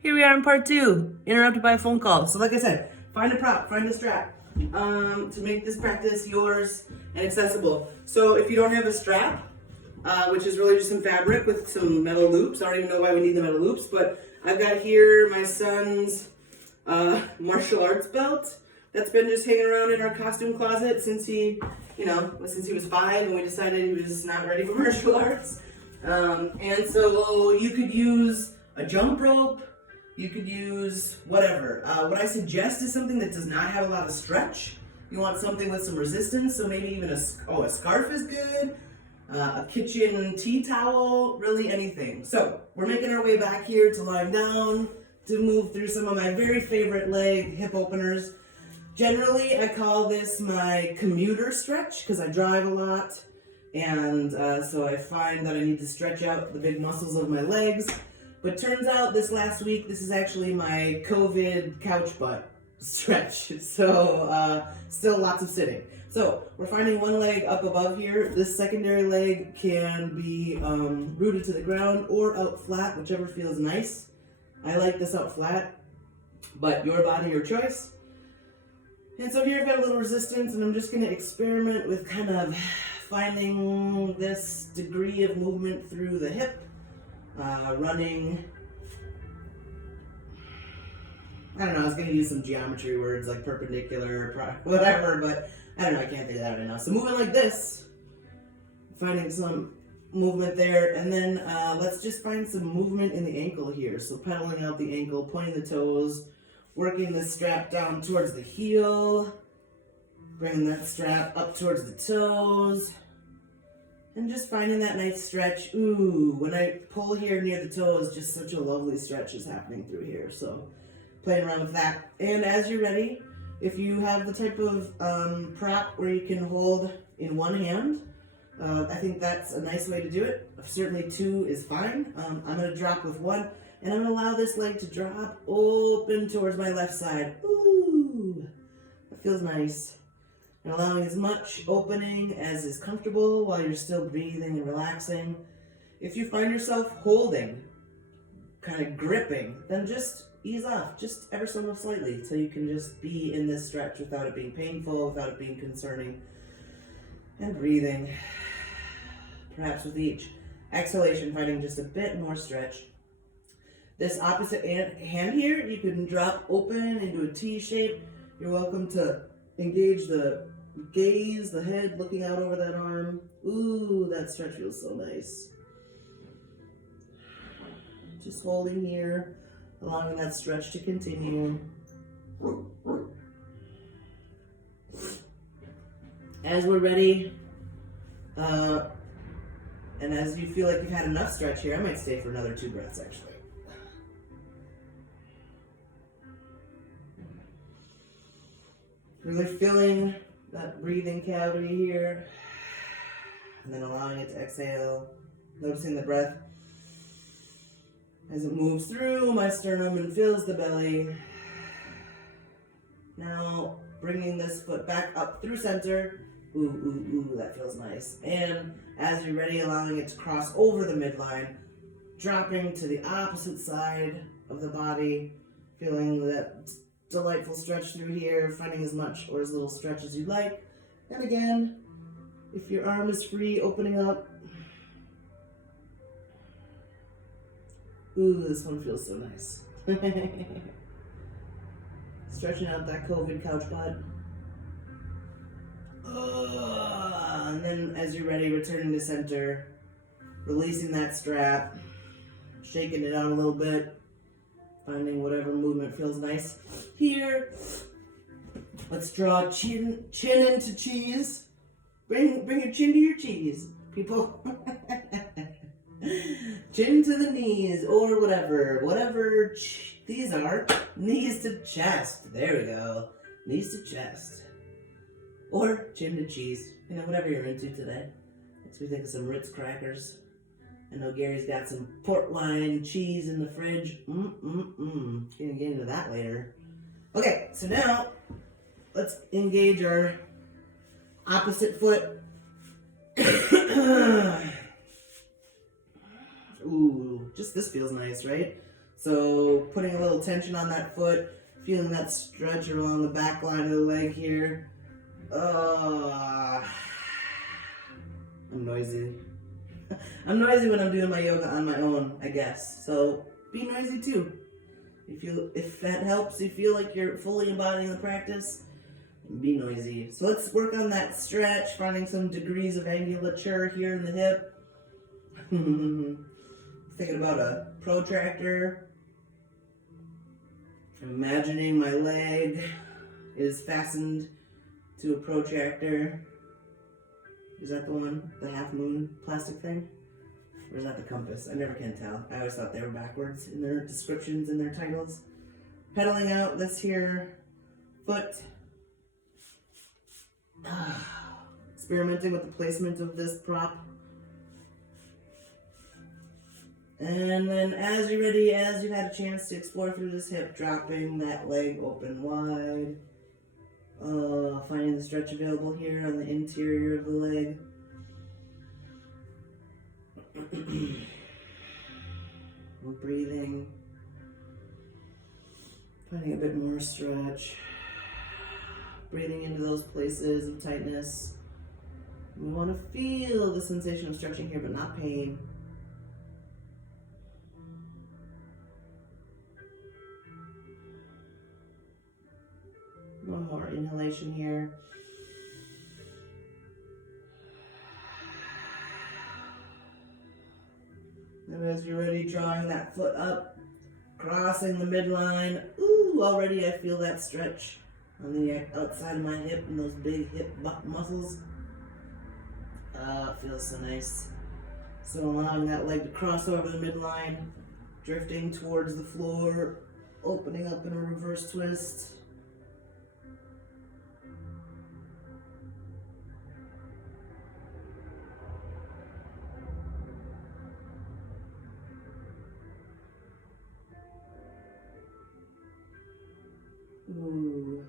Here we are in part two, interrupted by a phone call. So like I said, find a prop, find a strap to make this practice yours and accessible. So if you don't have a strap, which is really just some fabric with some metal loops, I don't even know why we need the metal loops, but I've got here my son's martial arts belt that's been just hanging around in our costume closet since he was 5 and we decided he was not ready for martial arts. And so you could use a jump rope, you could use whatever. What I suggest is something that does not have a lot of stretch. You want something with some resistance, so maybe even a scarf is good, a kitchen tea towel, really anything. So we're making our way back here to lying down, to move through some of my very favorite leg hip openers. Generally, I call this my commuter stretch because I drive a lot, and so I find that I need to stretch out the big muscles of my legs. But turns out this last week, this is actually my COVID couch butt stretch. So still lots of sitting. So we're finding one leg up above here. This secondary leg can be rooted to the ground or out flat, whichever feels nice. I like this out flat, but your body, your choice. And so here I've got a little resistance, and I'm just going to experiment with kind of finding this degree of movement through the hip. Running, I don't know, I was going to use some geometry words like perpendicular, whatever, but I don't know, I can't think of that right now. So moving like this, finding some movement there, and then let's just find some movement in the ankle here. So pedaling out the ankle, pointing the toes, working the strap down towards the heel, bringing that strap up towards the toes. And just finding that nice stretch. Ooh, when I pull here near the toes, just such a lovely stretch is happening through here. So playing around with that. And as you're ready, if you have the type of prop where you can hold in one hand, I think that's a nice way to do it. Certainly 2 is fine. I'm going to drop with 1, and I'm going to allow this leg to drop open towards my left side. Ooh, that feels nice. And allowing as much opening as is comfortable while you're still breathing and relaxing. If you find yourself holding, kind of gripping, then just ease off, just ever so slightly, so you can just be in this stretch without it being painful, without it being concerning. And breathing, perhaps with each exhalation, finding just a bit more stretch. This opposite hand here, you can drop open into a T shape. You're welcome to engage the gaze, the head looking out over that arm. Ooh, that stretch feels so nice. Just holding here, allowing that stretch to continue. As we're ready, and as you feel like you've had enough stretch here, I might stay for another 2 breaths actually. Really filling that breathing cavity here, and then allowing it to exhale, noticing the breath as it moves through my sternum and fills the belly. Now bringing this foot back up through center. Ooh, ooh, ooh, that feels nice. And as you're ready, allowing it to cross over the midline, dropping to the opposite side of the body, feeling that delightful stretch through here, finding as much or as little stretch as you like. And again, if your arm is free, opening up. Ooh, this one feels so nice. Stretching out that COVID couch butt. And then as you're ready, returning to center, releasing that strap, shaking it out a little bit. Finding whatever movement feels nice here. Let's draw chin into cheese. Bring your chin to your cheese, people. Chin to the knees or whatever these are. Knees to chest. There we go. Knees to chest. Or chin to cheese. Whatever you're into today. Makes me think of some Ritz crackers. I know Gary's got some Portline cheese in the fridge. Gonna get into that later. Okay, so now let's engage our opposite foot. Ooh, just this feels nice, right? So putting a little tension on that foot, feeling that stretch along the back line of the leg here. I'm noisy. I'm noisy when I'm doing my yoga on my own, I guess. So be noisy too. If that helps you feel like you're fully embodying the practice, be noisy. So let's work on that stretch, finding some degrees of angulature here in the hip. Thinking about a protractor. Imagining my leg is fastened to a protractor. Is that the one? The half moon plastic thing? Or is that the compass? I never can tell. I always thought they were backwards in their descriptions and their titles. Pedaling out this here foot. Experimenting with the placement of this prop. And then as you're ready, as you've had a chance to explore through this hip, dropping that leg open wide. Finding the stretch available here on the interior of the leg. We're breathing. Finding a bit more stretch. Breathing into those places of tightness. We want to feel the sensation of stretching here, but not pain. One more inhalation here. And as you're ready, drawing that foot up, crossing the midline. Ooh, already I feel that stretch on the outside of my hip and those big hip muscles. It feels so nice. So allowing that leg to cross over the midline, drifting towards the floor, opening up in a reverse twist. Ooh.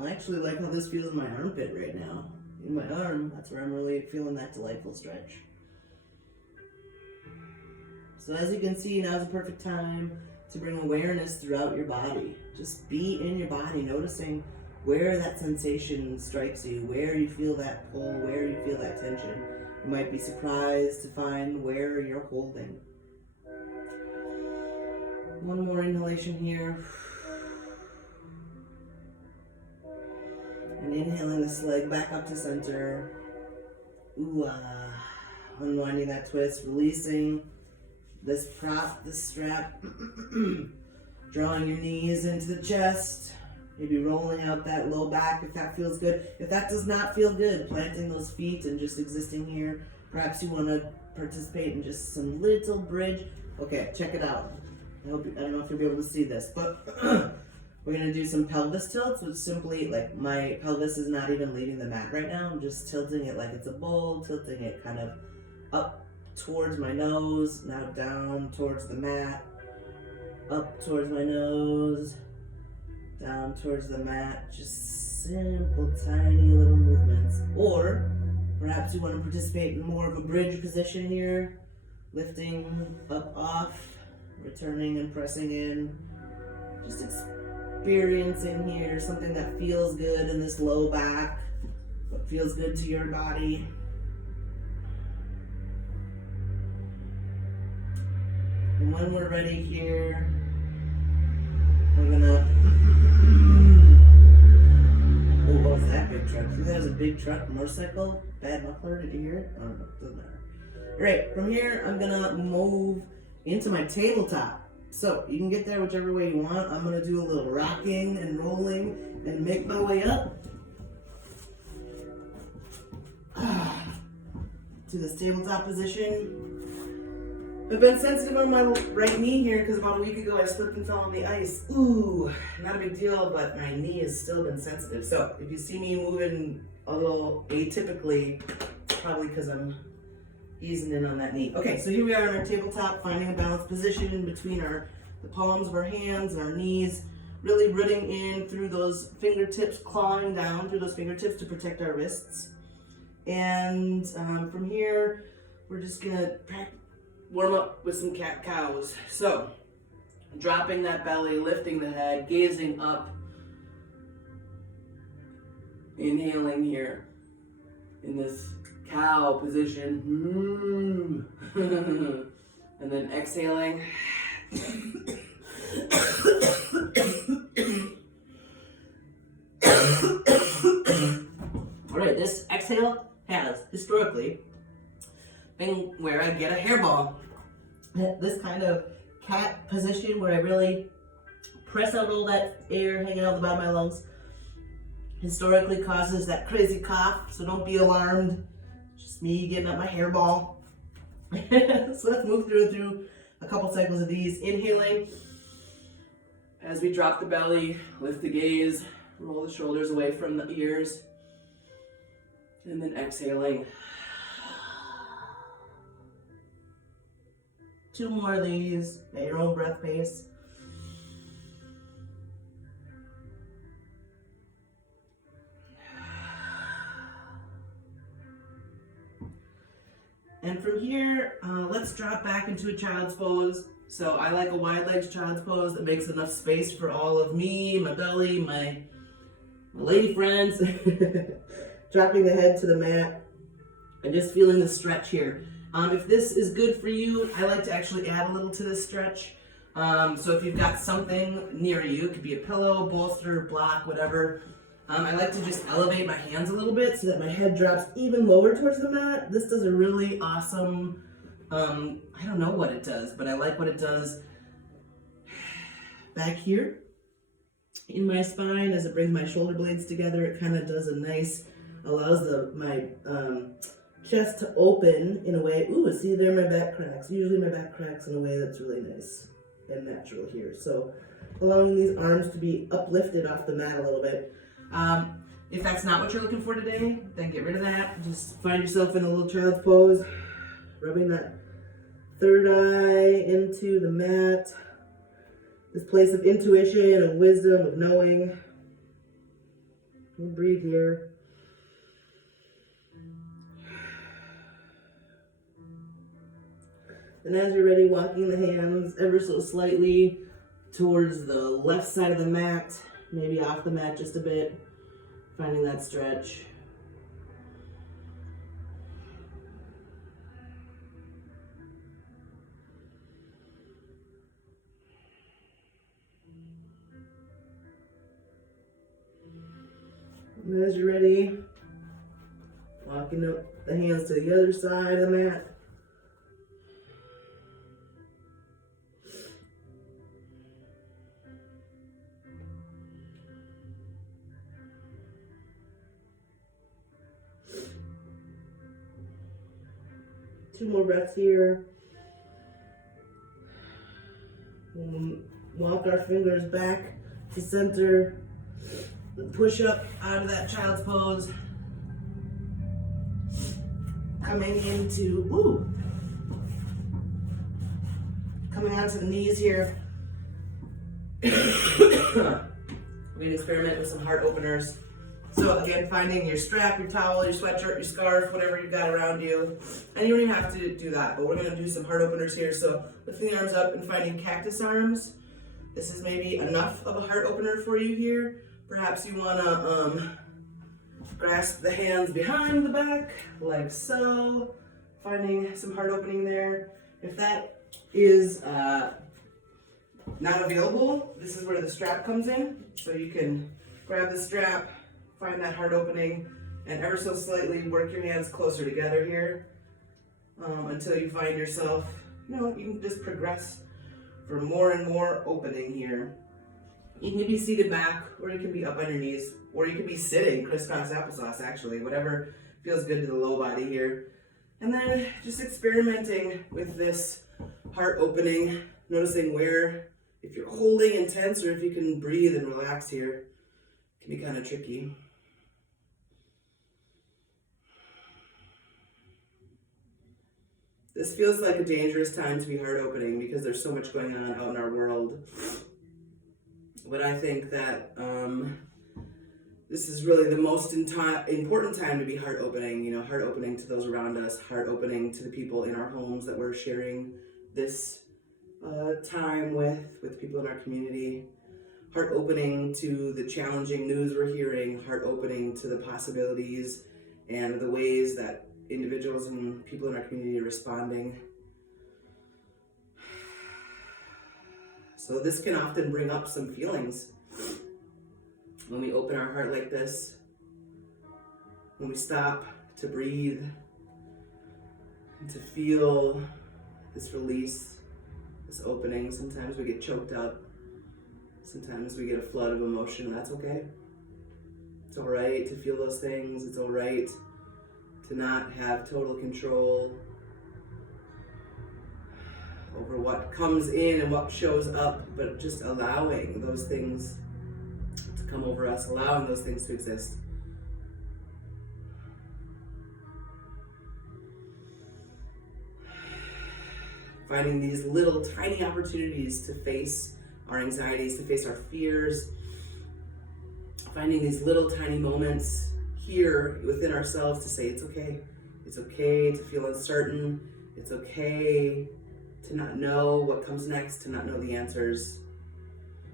I actually like how this feels in my armpit right now. In my arm, that's where I'm really feeling that delightful stretch. So as you can see, now's the perfect time to bring awareness throughout your body. Just be in your body, noticing where that sensation strikes you, where you feel that pull, where you feel that tension. You might be surprised to find where you're holding. One more inhalation here. And inhaling this leg back up to center. Ooh, unwinding that twist, releasing this prop, this strap. Drawing your knees into the chest. Maybe rolling out that low back if that feels good. If that does not feel good, planting those feet and just existing here. Perhaps you want to participate in just some little bridge. Okay, check it out. I don't know if you'll be able to see this, but we're going to do some pelvis tilts, which simply, like, my pelvis is not even leaving the mat right now. I'm just tilting it like it's a bowl, tilting it kind of up towards my nose, now down towards the mat, up towards my nose, down towards the mat. Just simple, tiny little movements. Or perhaps you want to participate in more of a bridge position here, lifting up off, returning and pressing in. Just experiencing here something that feels good in this low back, what feels good to your body. And when we're ready here, we're gonna oh, what's that big truck? See, there's a big truck, motorcycle, bad muffler, did you hear it? I don't know, doesn't matter. All right, from here, I'm gonna move into my tabletop. So you can get there whichever way you want. I'm gonna do a little rocking and rolling and make my way up to this tabletop position. I've been sensitive on my right knee here because about a week ago I slipped and fell on the ice. Ooh, not a big deal, but my knee has still been sensitive. So if you see me moving a little atypically, probably because I'm easing in on that knee. Okay, so here we are on our tabletop, finding a balanced position in between the palms of our hands and our knees. really rooting in through those fingertips, clawing down through those fingertips to protect our wrists. And from here, we're just gonna warm up with some cat cows. So, dropping that belly, lifting the head, gazing up, inhaling here in this cow position. And then exhaling. All right, this exhale has historically been where I get a hairball. This kind of cat position where I really press out all that air hanging out the bottom of my lungs historically causes that crazy cough, so don't be alarmed. Just me getting up my hairball. So let's move through a couple cycles of these. Inhaling as we drop the belly, lift the gaze, roll the shoulders away from the ears, and then exhaling. 2 more of these at your own breath pace. And from here, let's drop back into a child's pose. So I like a wide-legged child's pose that makes enough space for all of me, my belly, my lady friends. Dropping the head to the mat and just feeling the stretch here. If this is good for you, I like to actually add a little to this stretch. So if you've got something near you, it could be a pillow, bolster, block, whatever. I like to just elevate my hands a little bit so that my head drops even lower towards the mat. This does a really awesome, I don't know what it does, but I like what it does back here in my spine as it brings my shoulder blades together. It kind of does a nice, allows my chest to open in a way. Ooh, see there my back cracks. Usually my back cracks in a way that's really nice and natural here. So allowing these arms to be uplifted off the mat a little bit. If that's not what you're looking for today, then get rid of that. Just find yourself in a little child's pose, rubbing that third eye into the mat. This place of intuition, of wisdom, of knowing. We'll breathe here. And as you're ready, walking the hands ever so slightly towards the left side of the mat, maybe off the mat just a bit, finding that stretch. And as you're ready, walking up the hands to the other side of the mat. Two more breaths here. We'll walk our fingers back to center. Push up out of that child's pose. Coming into, coming onto the knees here. We're gonna experiment with some heart openers. So again, finding your strap, your towel, your sweatshirt, your scarf, whatever you've got around you. And you don't even have to do that, but we're gonna do some heart openers here. So lifting the arms up and finding cactus arms. This is maybe enough of a heart opener for you here. Perhaps you wanna grasp the hands behind the back, like so. Finding some heart opening there. If that is not available, this is where the strap comes in. So you can grab the strap, find that heart opening, and ever so slightly work your hands closer together here until you find yourself, you can just progress for more and more opening here. You can be seated back, or you can be up on your knees, or you can be sitting, crisscross applesauce actually, whatever feels good to the low body here. And then just experimenting with this heart opening, noticing where, if you're holding intense or if you can breathe and relax here. It can be kind of tricky. This feels like a dangerous time to be heart opening because there's so much going on out in our world. but I think that this is really the most important time to be heart opening, you know, heart opening to those around us, heart opening to the people in our homes that we're sharing this time with people in our community, heart opening to the challenging news we're hearing, heart opening to the possibilities and the ways that individuals and people in our community are responding. So this can often bring up some feelings when we open our heart like this, when we stop to breathe and to feel this release, this opening. Sometimes we get choked up. Sometimes we get a flood of emotion. That's okay. It's all right to feel those things. It's all right to not have total control over what comes in and what shows up, but just allowing those things to come over us, allowing those things to exist. Finding these little tiny opportunities to face our anxieties, to face our fears. Finding these little tiny moments here within ourselves to say it's okay. It's okay to feel uncertain. It's okay to not know what comes next, to not know the answers.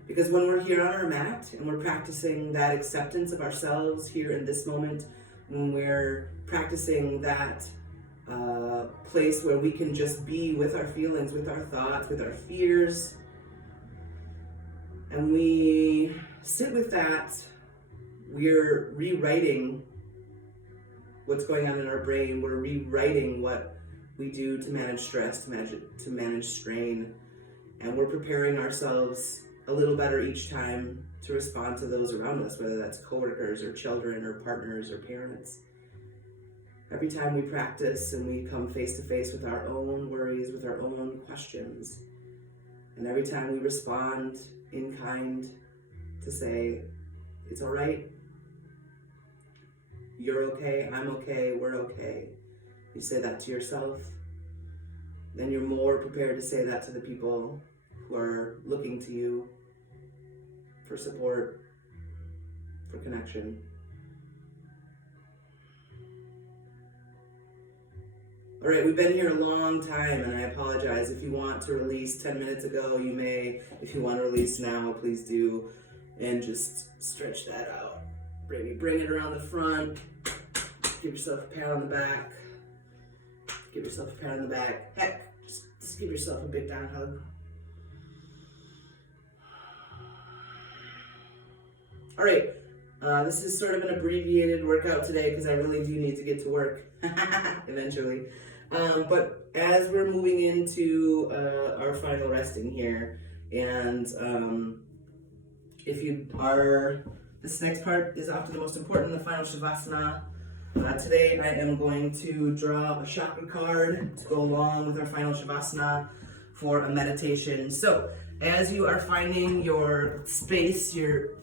Because when we're here on our mat and we're practicing that acceptance of ourselves here in this moment, when we're practicing that place where we can just be with our feelings, with our thoughts, with our fears, and we sit with that, we're rewriting what's going on in our brain. We're rewriting what we do to manage stress, to manage strain, and we're preparing ourselves a little better each time to respond to those around us, whether that's coworkers or children or partners or parents. Every time we practice and we come face to face with our own worries, with our own questions, and every time we respond in kind to say, it's all right, you're okay, I'm okay, we're okay. You say that to yourself, then you're more prepared to say that to the people who are looking to you for support, for connection. All right, we've been here a long time, and I apologize. If you want to release 10 minutes ago, you may. If you want to release now, please do. And just stretch that out. Maybe bring it around the front. Give yourself a pat on the back. Give yourself a pat on the back. Heck, just give yourself a big down hug. All right, this is sort of an abbreviated workout today because I really do need to get to work eventually. But as we're moving into our final resting here, and if you are, this next part is often the most important, the final Shavasana. Today I am going to draw a chakra card to go along with our final Shavasana for a meditation. So as you are finding your space, your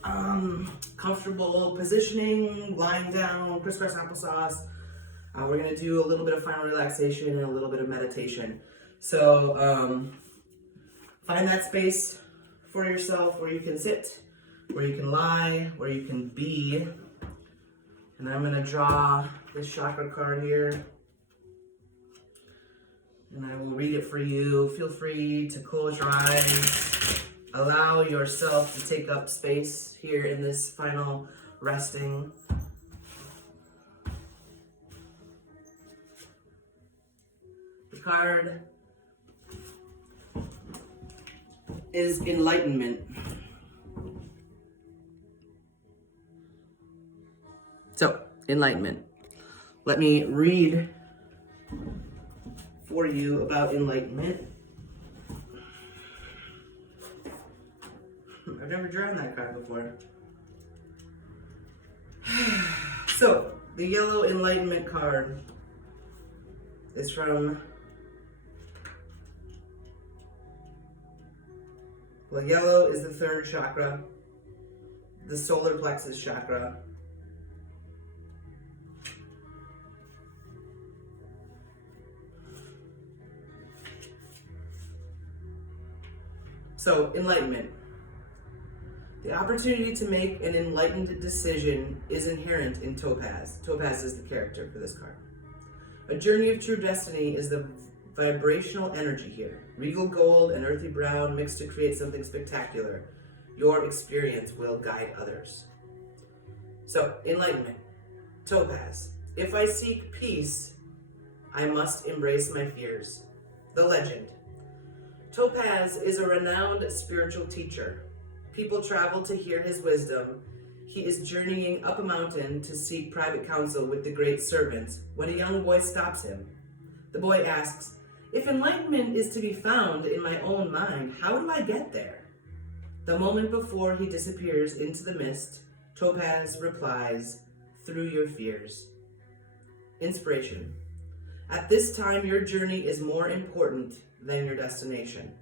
comfortable positioning, lying down, crisscross applesauce, we're going to do a little bit of final relaxation and a little bit of meditation. So find that space for yourself where you can sit, where you can lie, where you can be. And I'm going to draw this chakra card here. And I will read it for you. Feel free to close your eyes. Allow yourself to take up space here in this final resting. The card is enlightenment. So, enlightenment. Let me read for you about enlightenment. I've never drawn that card before. So, the yellow enlightenment card is from, well, yellow is the third chakra, the solar plexus chakra. So, enlightenment. The opportunity to make an enlightened decision is inherent in Topaz. Topaz is the character for this card. A journey of true destiny is the vibrational energy here. Regal gold and earthy brown mixed to create something spectacular. Your experience will guide others. So, enlightenment. Topaz. If I seek peace, I must embrace my fears. The legend. Topaz is a renowned spiritual teacher. People travel to hear his wisdom. He is journeying up a mountain to seek private counsel with the great servant when a young boy stops him. The boy asks, "If enlightenment is to be found in my own mind, how do I get there?" The moment before he disappears into the mist, Topaz replies, "Through your fears." Inspiration. At this time, your journey is more important than your destination.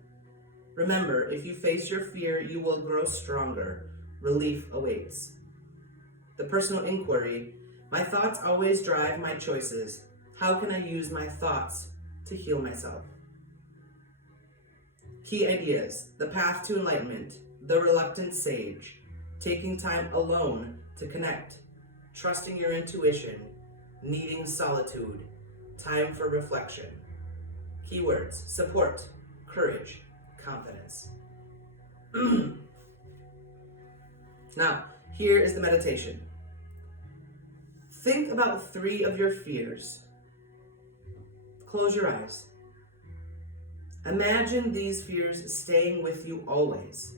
Remember, if you face your fear, you will grow stronger. Relief awaits. The personal inquiry. My thoughts always drive my choices. How can I use my thoughts to heal myself? Key ideas. The path to enlightenment. The reluctant sage. Taking time alone to connect. Trusting your intuition. Needing solitude. Time for reflection. Keywords. Support. Courage. Confidence. Now, here is the meditation. Think about 3 of your fears. Close your eyes. Imagine these fears staying with you always.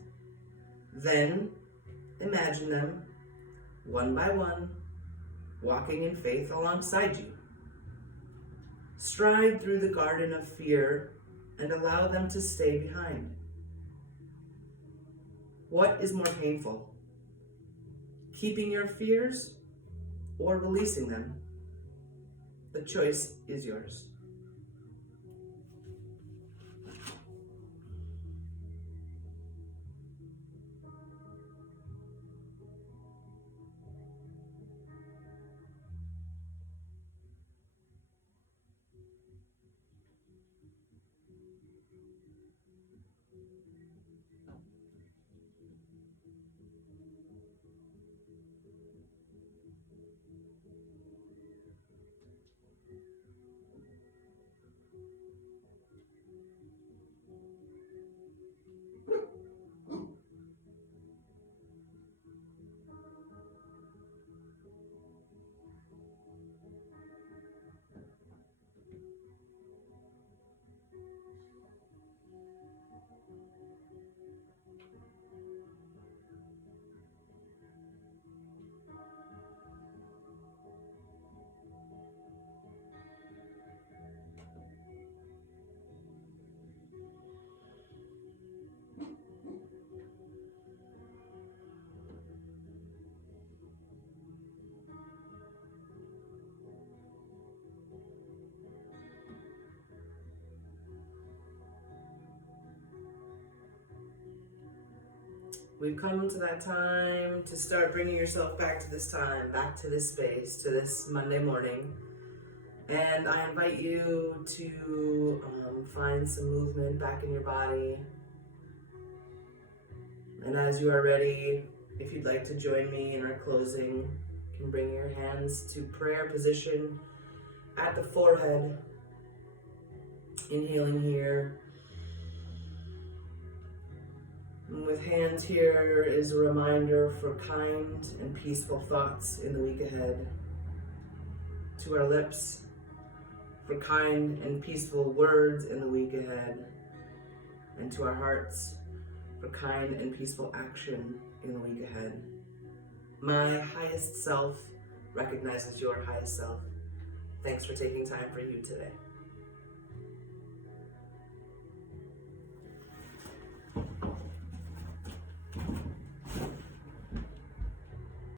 Then, imagine them, one by one, walking in faith alongside you. Stride through the garden of fear and allow them to stay behind. What is more painful? Keeping your fears or releasing them? The choice is yours. We've come to that time to start bringing yourself back to this time, back to this space, to this Monday morning. And I invite you to find some movement back in your body. And as you are ready, if you'd like to join me in our closing, you can bring your hands to prayer position at the forehead. Inhaling here. And with hands here is a reminder for kind and peaceful thoughts in the week ahead. To our lips, for kind and peaceful words in the week ahead. And to our hearts, for kind and peaceful action in the week ahead. My highest self recognizes your highest self. Thanks for taking time for you today.